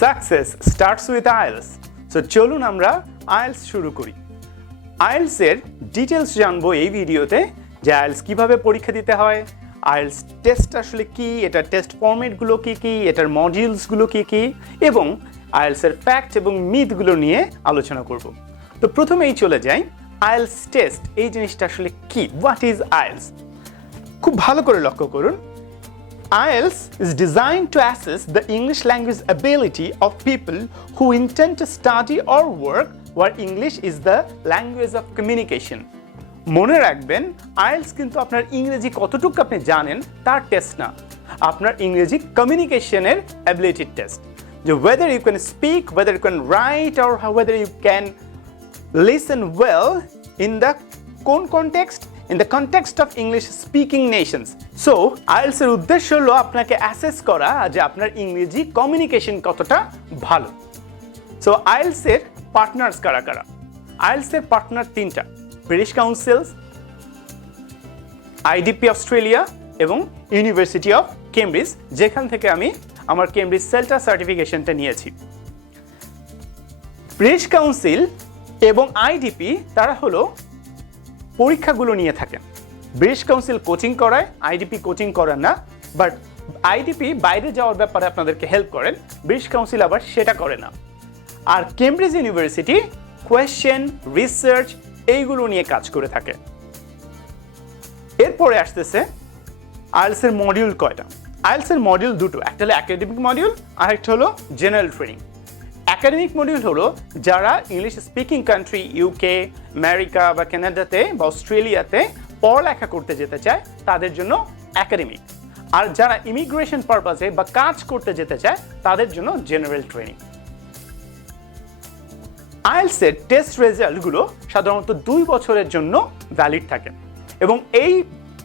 Success starts with IELTS. So চলুন আমরা IELTS শুরু করি। আইএলস এর ডিটেলস জানবো এই ভিডিওতে, যে আইএলস কিভাবে পরীক্ষা দিতে হয়, আইএলস টেস্ট আসলে কি, এটার টেস্ট ফরম্যাটগুলো কি কি, এটার মডিউলসগুলো কি কি, এবং আইএলস এর ফ্যাক্ট এবং মিথগুলো নিয়ে আলোচনা করব। তো প্রথমেই চলে যাই আইএলস টেস্ট, এই জিনিসটা আসলে কি, হোয়াট ইজ আইএলস। খুব ভালো করে লক্ষ্য করুন, IELTS is designed to assess the English language ability of people who intend to study or work where English is the language of communication. মনে রাখবেন, IELTS কিন্তু আপনার ইংরেজি কতটুকু আপনি জানেন তার টেস্ট না, আপনার ইংরেজি কমিউনিকেশনের অ্যাবিলিটির টেস্ট। যে whether you can speak, whether you can write, or whether you can listen well in the কোন context, in the context of English speaking nations. So IELTS এর উদ্দেশ্য হলো আপনাকে অ্যাসেস করা যে আপনার ইংরেজি কমিউনিকেশন কতটা ভালো। সো IELTS এর পার্টনার্স কারা কারা? IELTS এর পার্টনার তিনটা, ব্রিটিশ কাউন্সিল, IDP অস্ট্রেলিয়া এবং ইউনিভার্সিটি অফ কেমব্রিজ, যেখান থেকে আমি আমার কেমব্রিজ সেল্টা সার্টিফিকেশনটা নিয়েছি। ব্রিটিশ কাউন্সিল এবং IDP তারা হলো পরীক্ষাগুলো নিয়ে থাকেন। ব্রিটিশ কাউন্সিল কোচিং করায়, IDP কোচিং করেন না, বাট IDP বাইরে যাওয়ার ব্যাপারে আপনাদেরকে হেল্প করেন, ব্রিটিশ কাউন্সিল আবার সেটা করে না। আর কেমব্রিজ ইউনিভার্সিটি কোয়েশ্চেন, রিসার্চ এইগুলো নিয়ে কাজ করে থাকে। এরপরে আসতেছে আইএলটিএস এর মডিউল কয়টা? আইএলটিএস এর মডিউল দুটো, একটা হলো একাডেমিক মডিউল আর একটা হলো জেনারেল ট্রেনিং। একাডেমিক মডিউল হলো যারা English speaking country, UK, America বা কানাডাতে বা অস্ট্রেলিয়াতে পড়ালেখা করতে যেতে চায় তাদের জন্য একাডেমিক, আর যারা ইমিগ্রেশন পারপাসে বা কাজ করতে যেতে চায় তাদের জন্য জেনারেল ট্রেনিং। আইএলটিএস এর টেস্ট রেজাল্টগুলো সাধারণত 2 বছরের জন্য ভ্যালিড থাকে এবং এই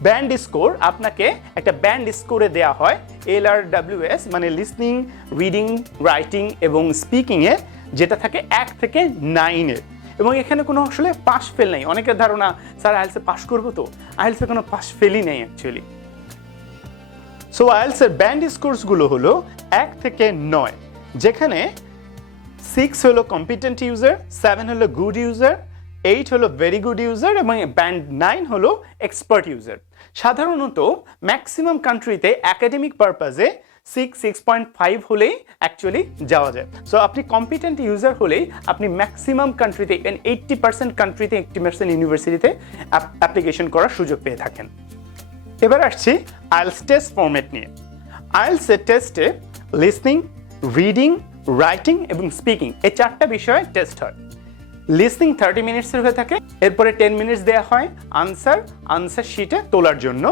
ব্যান্ড স্কোর আপনাকে একটা ব্যান্ড স্কোরে দেওয়া হয় LRWS, মানে লিসনিং, রিডিং, রাইটিং এবং স্পিকিংয়ে, যেটা থাকে 1 থেকে 9-এর। এবং এখানে কোনো আসলে পাস ফেল নেই। অনেকের ধারণা স্যার আইএলটিএসে পাস করবো, তো আইএলটিএসে কোনো পাস ফেলই নেই অ্যাকচুয়ালি। সো আইএলটিএসের ব্যান্ড স্কোরসগুলো হলো 1 থেকে 9, যেখানে 6 হলো কম্পিটেন্ট ইউজার, 7 হলো গুড ইউজার, 8 হলো ভেরি গুড ইউজার এবং ব্যান্ড 9 হলো এক্সপার্ট ইউজার। সাধারণত ম্যাক্সিমাম কান্ট্রিতে একাডেমিক পারপাসে 6.5 হলেই অ্যাকচুয়ালি যাওয়া যায়। সো আপনি কম্পিটেন্ট ইউজার হলেই আপনি ম্যাক্সিমাম কান্ট্রিতে, 80% কান্ট্রিতে, 80% ইউনিভার্সিটিতে অ্যাপ্লিকেশন করার সুযোগ পেয়ে থাকেন। এবার আসছি আইএলটিএস টেস্ট ফরম্যাট নিয়ে। আইএলটিএস এর টেস্টে লিসনিং, রিডিং, রাইটিং এবং স্পিকিং এই 4টা বিষয়ে টেস্ট হয়। লিসনিং 30 মিনিটসের হয়ে থাকে, এরপরে 10 মিনিটস দেওয়া হয় আনসার শিটে তোলার জন্য।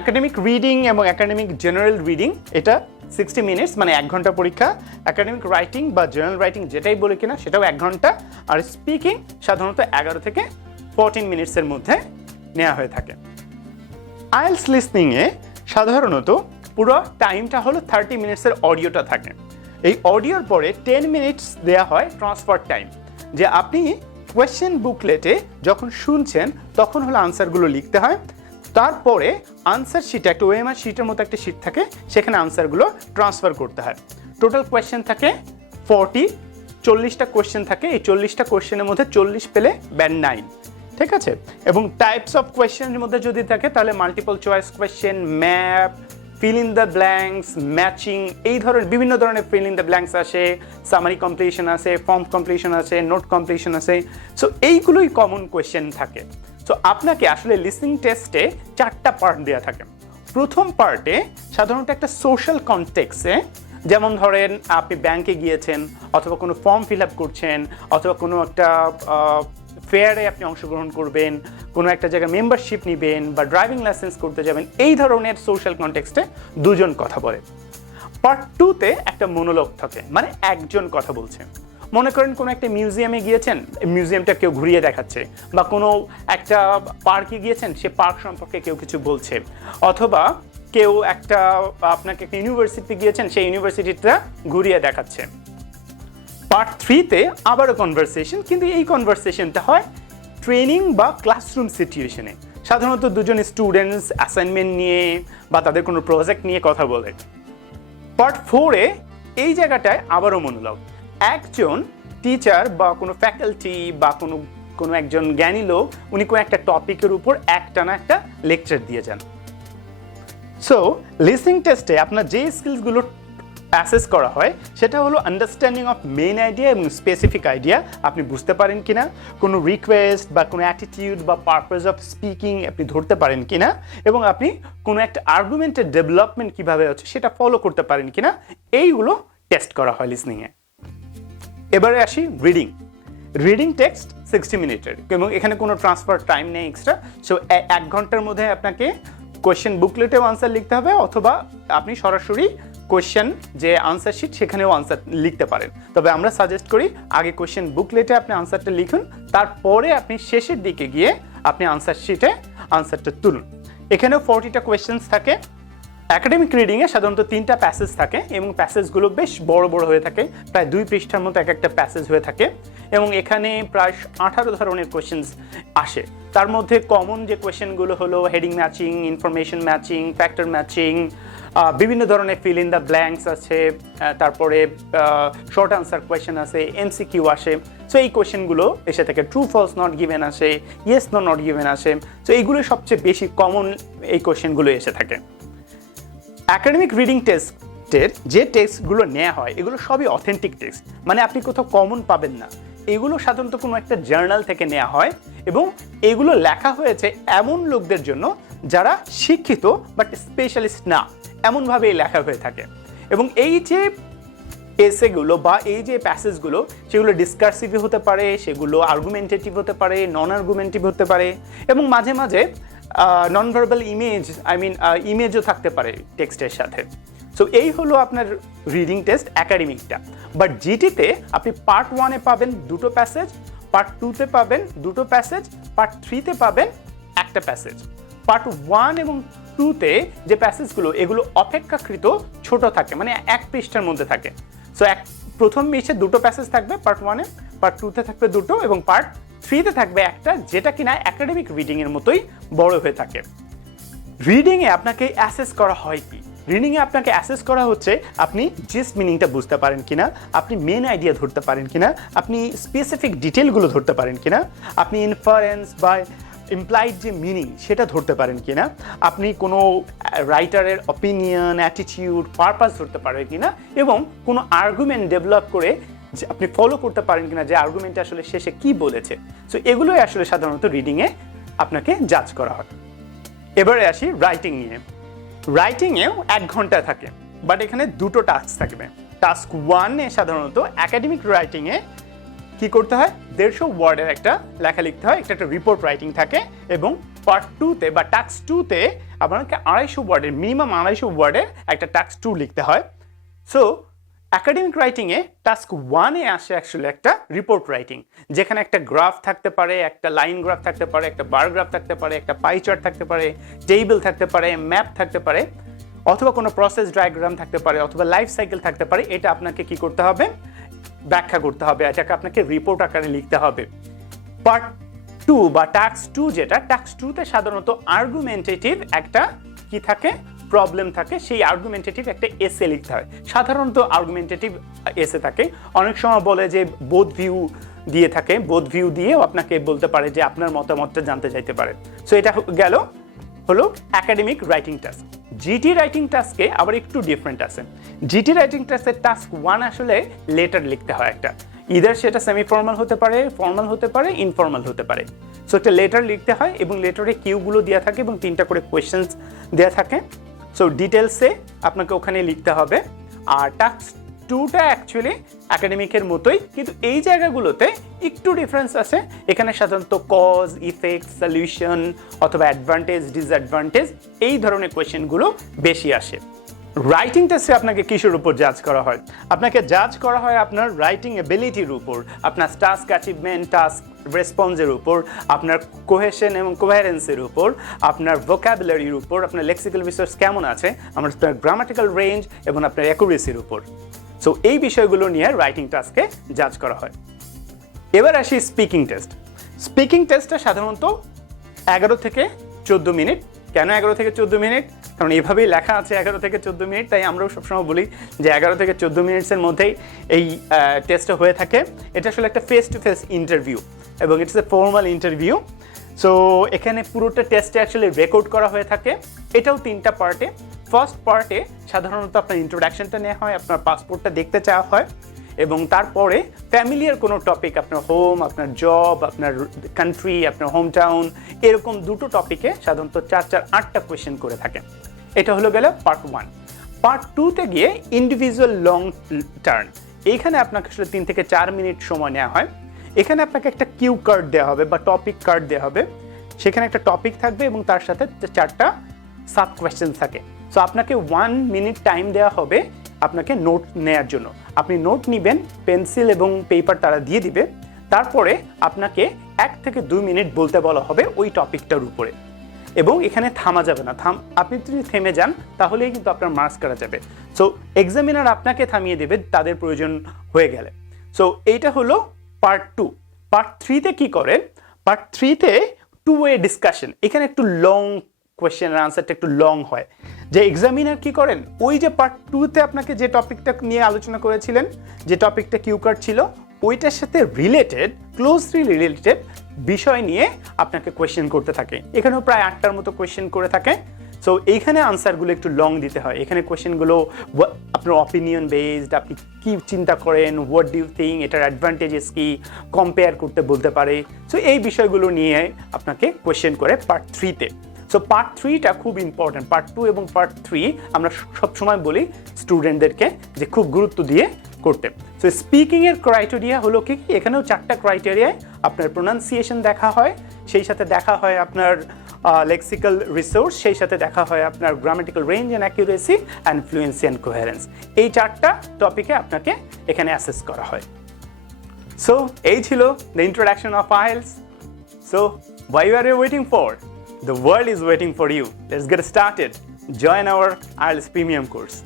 একাডেমিক রিডিং এবং একাডেমিক জেনারেল রিডিং এটা 60 মিনিটস, মানে 1 ঘন্টা পরীক্ষা। একাডেমিক রাইটিং বা জেনারেল রাইটিং যেটাই বলে কিনা সেটাও 1 ঘন্টা। আর স্পিকিং সাধারণত 11 থেকে 14 মিনিটসের মধ্যে নেওয়া হয়ে থাকে। আইএলটিএস লিসনিংয়ে সাধারণত পুরো টাইমটা হলো 30 মিনিটসের অডিওটা থাকে। এই অডিওর পরে 10 মিনিটস দেওয়া হয় ট্রান্সফার টাইম, যে আপনি কোয়েশ্চেন বুকলেটে যখন শুনছেন তখন হলো আনসারগুলো লিখতে হয়। তারপরে আনসার শিটে একটা ওএমআর শিটের মতো একটা শিট থাকে, সেখানে আনসারগুলো ট্রান্সফার করতে হয়। টোটাল কোয়েশ্চেন থাকে 40টা কোয়েশ্চেন থাকে। এই 40টা কোয়েশ্চেনের মধ্যে 40 পেলে ব্যান্ড 9, ঠিক আছে। এবং টাইপস অফ কোয়েশ্চেনের মধ্যে যদি থাকে তাহলে multiple choice question, map, fill in the blanks, matching, এই ধরনের বিভিন্ন ধরনের ফিল ইন দ্য ব্ল্যাঙ্কস আসে, সামারি কমপ্লিশন আছে, ফর্ম কমপ্লিশন আছে, নোট কমপ্লিশন আছে। সো এইগুলোই কমন কোয়েশ্চেন থাকে। সো আপনাকে আসলে লিসনিং টেস্টে 4টা পার্ট দেওয়া থাকে। প্রথম পার্টে সাধারণত একটা সোশ্যাল কনটেক্সে, যেমন ধরেন আপনি ব্যাংকে গিয়েছেন, অথবা কোনো ফর্ম ফিল আপ করছেন, অথবা কোনো একটা ফেয়ারে আপনি অংশগ্রহণ করবেন, কোনো একটা জায়গায় মেম্বারশিপ নেবেন বা ড্রাইভিং লাইসেন্স করতে যাবেন, এই ধরনের সোশ্যাল কনটেক্সটে 2 জন কথা বলে। পার্ট 2তে একটা মনোলগ থাকে, মানে একজন কথা বলছে। মনে করেন কোনো একটা মিউজিয়ামে গিয়েছেন, মিউজিয়ামটা কেউ ঘুরিয়ে দেখাচ্ছে, বা কোনো একটা পার্কে গিয়েছেন, সে পার্ক সম্পর্কে কেউ কিছু বলছে, অথবা কেউ আপনাকে একটা ইউনিভার্সিটিতে গিয়েছেন, সেই ইউনিভার্সিটিটা ঘুরিয়ে দেখাচ্ছে। পার্ট 3তে আবারও কনভারসেশন, কিন্তু এই কনভারসেশনটা হয় ট্রেনিং বা ক্লাসরুম সিচুয়েশনে। সাধারণত 2 জন স্টুডেন্টস অ্যাসাইনমেন্ট নিয়ে বা তাদের কোনো প্রজেক্ট নিয়ে কথা বলে। পার্ট 4-এ এই জায়গাটায় আবারও মনোলগ। একজন টিচার বা কোনো ফ্যাকাল্টি বা কোনো একজন জ্ঞানী লোক উনি কোনো একটা টপিকের উপর একটানা একটা লেকচার দিয়ে যান। সো লিসনিং টেস্টে আপনার যে স্কিলসগুলো অ্যাসেস করা হয় সেটা হলো আন্ডারস্ট্যান্ডিং অফ মেইন আইডিয়া এবং স্পেসিফিক আইডিয়া, আপনি বুঝতে পারেন কিনা, কোনো রিকোয়েস্ট বা কোনো অ্যাটিটিউড বা পারপাস অফ স্পিকিং আপনি ধরতে পারেন কিনা, এবং আপনি কোনো একটা আর্গুমেন্টের ডেভেলপমেন্ট কীভাবে হচ্ছে সেটা ফলো করতে পারেন কিনা, এইগুলো টেস্ট করা হয় লিসনিংয়ে। এবারে আসি রিডিং। রিডিং টেক্সট 60 মিনিটের এবং এখানে কোনো ট্রান্সফার টাইম নেই এক্সট্রা। সো 1 ঘন্টার মধ্যে আপনাকে কোয়েশ্চেন বুকলেটেও আনসার লিখতে হবে, অথবা আপনি সরাসরি কোয়েশ্চেন যে আনসার শিট সেখানেও আনসার লিখতে পারেন। তবে আমরা সাজেস্ট করি আগে কোয়েশ্চেন বুকলেটে আপনি আনসারটা লিখুন, তারপরে আপনি শেষের দিকে গিয়ে আপনি আনসার শিটে আনসারটা তুলুন। এখানেও 40টা কোয়েশ্চেন্স থাকে। একাডেমিক রিডিংয়ে সাধারণত 3টা প্যাসেজ থাকে এবং প্যাসেজগুলো বেশ বড় বড় হয়ে থাকে, প্রায় 2 পৃষ্ঠার মতো এক একটা প্যাসেজ হয়ে থাকে, এবং এখানে প্রায় 18 ধরনের কোয়েশ্চেন্স আসে। তার মধ্যে কমন যে কোয়েশ্চেনগুলো হলো heading matching, information matching, factor matching, বিভিন্ন ধরনের ফিল ইন দ্য ব্ল্যাঙ্কস আছে, তারপরে শর্ট আনসার কোয়েশ্চেন আছে, এমসিকিউ আসে। সো এই কোয়েশ্চেনগুলো এসে থাকে, ট্রু ফলস নট গিভেন আসে, ইয়েস নো নট গিভেন আসে। সো এইগুলো সবচেয়ে বেশি কমন এই কোয়েশ্চেনগুলো এসে থাকে। একাডেমিক রিডিং টেস্টের যে টেক্সটগুলো নেওয়া হয় এগুলো সবই অথেন্টিক টেক্সট, মানে আপনি কোথাও কমন পাবেন না। এগুলো সাধারণত কোনো একটা জার্নাল থেকে নেওয়া হয় এবং এগুলো লেখা হয়েছে এমন লোকদের জন্য যারা শিক্ষিত বাট স্পেশালিস্ট না, এমনভাবেই লেখা হয়ে থাকে। এবং এই যে এসেগুলো বা এই যে প্যাসেজগুলো সেগুলো ডিসকার্সিভ হতে পারে, সেগুলো আর্গুমেন্টেটিভ হতে পারে, নন আর্গুমেন্টিভ হতে পারে, এবং মাঝে মাঝে নন ভার্বাল ইমেজও থাকতে পারে টেক্সটের সাথে। সো এই হলো আপনার রিডিং টেস্ট একাডেমিকটা। বাট জিটিতে আপনি পার্ট 1-এ পাবেন 2টো প্যাসেজ, পার্ট 2-তে পাবেন 2টো প্যাসেজ, পার্ট 3-তে পাবেন একটা প্যাসেজ। পার্ট 1 এবং 2-তে যে প্যাসেজগুলো এগুলো অপেক্ষাকৃত ছোট থাকে, মানে 1 পৃষ্ঠার মধ্যে থাকে। সো প্রথম মিশে 2টো প্যাসেজ থাকবে পার্ট 1-এ, পার্ট 2-তে থাকবে 2টো, এবং পার্ট 3-তে থাকবে একটা, যেটা কিনা একাডেমিক রিডিংয়ের মতোই বড় হয়ে থাকে। রিডিংয়ে আপনাকে অ্যাসেস করা হয় কি? রিডিংয়ে আপনাকে অ্যাসেস করা হচ্ছে আপনি জিস্ট মিনিংটা বুঝতে পারেন কিনা, আপনি মেন আইডিয়া ধরতে পারেন কিনা, আপনি স্পেসিফিক ডিটেলগুলো ধরতে পারেন কিনা, আপনি ইনফারেন্স বা ইমপ্লাইড যে মিনিং সেটা ধরতে পারেন কিনা, আপনি কোনো রাইটারের অপিনিয়ন, অ্যাটিটিউড, পারপাস ধরতে পারেন কিনা, এবং কোনো আর্গুমেন্ট ডেভেলপ করে যে আপনি ফলো করতে পারেন কিনা যে আর্গুমেন্টটা আসলে শেষে কি বলেছে। সো এগুলোই আসলে সাধারণত রিডিংয়ে আপনাকে জাজ করা হয়। এবারে আসি রাইটিং নিয়ে। রাইটিংয়েও 1 ঘন্টা থাকে, বাট এখানে 2টো টাস্ক থাকবে। টাস্ক 1-এ সাধারণত একাডেমিক রাইটিংয়ে কি করতে হয়, 150 ওয়ার্ডের একটা লেখা লিখতে হয়, একটা রিপোর্ট রাইটিং থাকে, এবং পার্ট 2-তে বা টাস্ক 2-তে আপনাকে 250 ওয়ার্ডের, মিনিমাম 250 ওয়ার্ডের একটা টাস্ক 2 লিখতে হয়। সো একাডেমিক রাইটিংয়ে টাস্ক 1-এ আসে অ্যাকচুয়ালি একটা রিপোর্ট রাইটিং, যেখানে একটা গ্রাফ থাকতে পারে, একটা লাইন গ্রাফ থাকতে পারে, একটা বার গ্রাফ থাকতে পারে, একটা পাই চার্ট থাকতে পারে, টেবিল থাকতে পারে, ম্যাপ থাকতে পারে, অথবা কোনো প্রসেস ডায়াগ্রাম থাকতে পারে, অথবা লাইফ সাইকেল থাকতে পারে। এটা আপনাকে কি করতে হবে, ব্যাখ্যা করতে হবে, এটাকে আপনাকে রিপোর্ট আকারে লিখতে হবে। পার্ট 2 বা টাস্ক 2, যেটা টাস্ক 2-তে সাধারণত আর্গুমেন্টেটিভ একটা কি থাকে, প্রবলেম থাকে, সেই আর্গুমেন্টেটিভ একটা এসে লিখতে হয়। সাধারণত আর্গুমেন্টেটিভ এসে থাকে, অনেক সময় বলে যে বোথ ভিউ দিয়ে থাকে, বোথ ভিউ দিয়েও আপনাকে বলতে পারে যে আপনার মতামতটা জানতে চাইতে পারে। সো এটা গেল হলো academic writing task. GT writing টাস্কে আবার একটু ডিফারেন্ট আছে। জিটি রাইটিং টাস্কের টাস্ক 1 আসলে লেটার লিখতে হয় একটা, ইদার সেটা সেমি ফর্মাল হতে পারে, ফর্মাল হতে পারে, ইনফর্মাল হতে পারে। সো একটা লেটার লিখতে হয় এবং লেটারে কিউগুলো দেওয়া থাকে এবং 3টা করে কোয়েশ্চেন্স দেওয়া থাকে। সো ডিটেলসে আপনাকে ওখানে লিখতে হবে। আর টাস্ক 2টা অ্যাকচুয়ালি একাডেমিকের মতোই, কিন্তু এই জায়গাগুলোতে একটু ডিফারেন্স আছে। এখানে সাধারণত কজ, ইফেক্ট, সলিউশন অথবা অ্যাডভান্টেজ, ডিসঅ্যাডভান্টেজ এই ধরনের কোয়েশ্চেনগুলো বেশি আসে। রাইটিং টেস্টে আপনাকে কিসের উপর জাজ করা হয়? আপনাকে জাজ করা হয় আপনার রাইটিং এবিলিটির উপর, আপনার টাস্ক অ্যাচিভমেন্ট, টাস্ক রেসপন্সের উপর, আপনার কোহেশন এবং কোহেরেন্সের উপর, আপনার ভোকাবুলারির উপর, আপনার লেক্সিক্যাল রিসোর্স কেমন আছে, আপনার গ্রামাটিক্যাল রেঞ্জ এবং আপনার অ্যাকুরেসির উপর। সো এই বিষয়গুলো নিয়ে রাইটিং টাস্কে জাজ করা হয়। এবার আসি স্পিকিং টেস্ট। স্পিকিং টেস্টটা সাধারণত 11 থেকে 14 মিনিট কেন 11 থেকে 14 মিনিট? কারণ এভাবেই লেখা আছে 11 থেকে 14 মিনিট, তাই আমরাও সবসময় বলি যে 11 থেকে 14 মিনিটসের মধ্যেই এই টেস্টটা হয়ে থাকে। এটা আসলে একটা ফেস টু ফেস ইন্টারভিউ এবং it's a formal interview. So এখানে পুরোটা টেস্টে অ্যাকচুয়ালি রেকর্ড করা হয়ে থাকে। এটাও 3টা পার্টে। ফার্স্ট পার্টে সাধারণত আপনার ইন্ট্রোডাকশনটা নেওয়া হয়, আপনার পাসপোর্টটা দেখতে চাওয়া হয় এবং তারপরে ফ্যামিলিয়ার কোনো টপিক, আপনার হোম, আপনার জব, আপনার কান্ট্রি, আপনার হোম টাউন, এরকম 2টো টপিকে সাধারণত 4-8টা কোয়েশ্চেন করে থাকে। এটা হলো গেল পার্ট 1। পার্ট 2তে গিয়ে ইন্ডিভিজুয়াল লং টার্ন। এইখানে আপনাকে আসলে 3 থেকে 4 মিনিট সময় নেওয়া হয়। এখানে আপনাকে একটা কিউ কার্ড দেওয়া হবে বা টপিক কার্ড দেওয়া হবে। সেখানে একটা টপিক থাকবে এবং তার সাথে 4টা সাব কোয়েশ্চেন থাকে। সো আপনাকে 1 মিনিট টাইম দেওয়া হবে আপনাকে নোট নেওয়ার জন্য। আপনি নোট নেবেন, পেন্সিল এবং পেপার তারা দিয়ে দিবে। তারপরে আপনাকে 1 থেকে 2 মিনিট বলতে বলা হবে ওই টপিকটার উপরে এবং এখানে থামা যাবে না। আপনি যদি থেমে যান তাহলেই কিন্তু আপনার মার্কস কাটা যাবে। সো এক্সামিনার আপনাকে থামিয়ে দেবে তাদের প্রয়োজন হয়ে গেলে। সো এইটা হলো পার্ট 2। পার্ট 3তে কি করে? পার্ট 3তে 2-ওয়ে ডিসকাশন। এখানে একটু লং কোয়েশ্চেন আর আনসারটা একটু লং হয়। যে এক্সামিনার কি করেন, ওই যে পার্ট 2তে আপনাকে যে টপিকটা নিয়ে আলোচনা করেছিলেন, যে টপিকটা কিউ কার্ড ছিল, ওইটার সাথে রিলেটেড, ক্লোজলি রিলেটেড বিষয় নিয়ে আপনাকে কোয়েশ্চেন করতে থাকে। এখানেও প্রায় 8টার মতো কোয়েশ্চেন করে থাকে। সো এইখানে আনসারগুলো একটু লং দিতে হয়। এখানে কোয়েশ্চেনগুলো আপনার অপিনিয়ন বেসড, আপনি কি চিন্তা করেন, হোয়াট ডু ইউ থিঙ্ক, এটার অ্যাডভান্টেজেস কি, কম্পেয়ার করতে বলতে পারে। সো এই বিষয়গুলো নিয়ে আপনাকে কোয়েশ্চেন করে পার্ট 3তে। সো পার্ট 3টা খুব ইম্পর্ট্যান্ট। পার্ট 2 এবং পার্ট 3 আমরা সবসময় বলি স্টুডেন্টদেরকে যে খুব গুরুত্ব দিয়ে করতে। সো স্পিকিংয়ের ক্রাইটেরিয়া হলো কি, এখানেও 4টা ক্রাইটেরিয়ায় আপনার প্রোনাউন্সিয়েশন দেখা হয়, সেই সাথে দেখা হয় আপনার লেক্সিক্যাল রিসোর্স, সেই সাথে দেখা হয় আপনার grammatical range and accuracy and fluency and coherence. এই 4টা টপিকে আপনাকে এখানে অ্যাসেস করা হয়। সো এই ছিল the introduction of IELTS. So what are you waiting for? The world is waiting for you. Let's get started. Join our IELTS Premium course.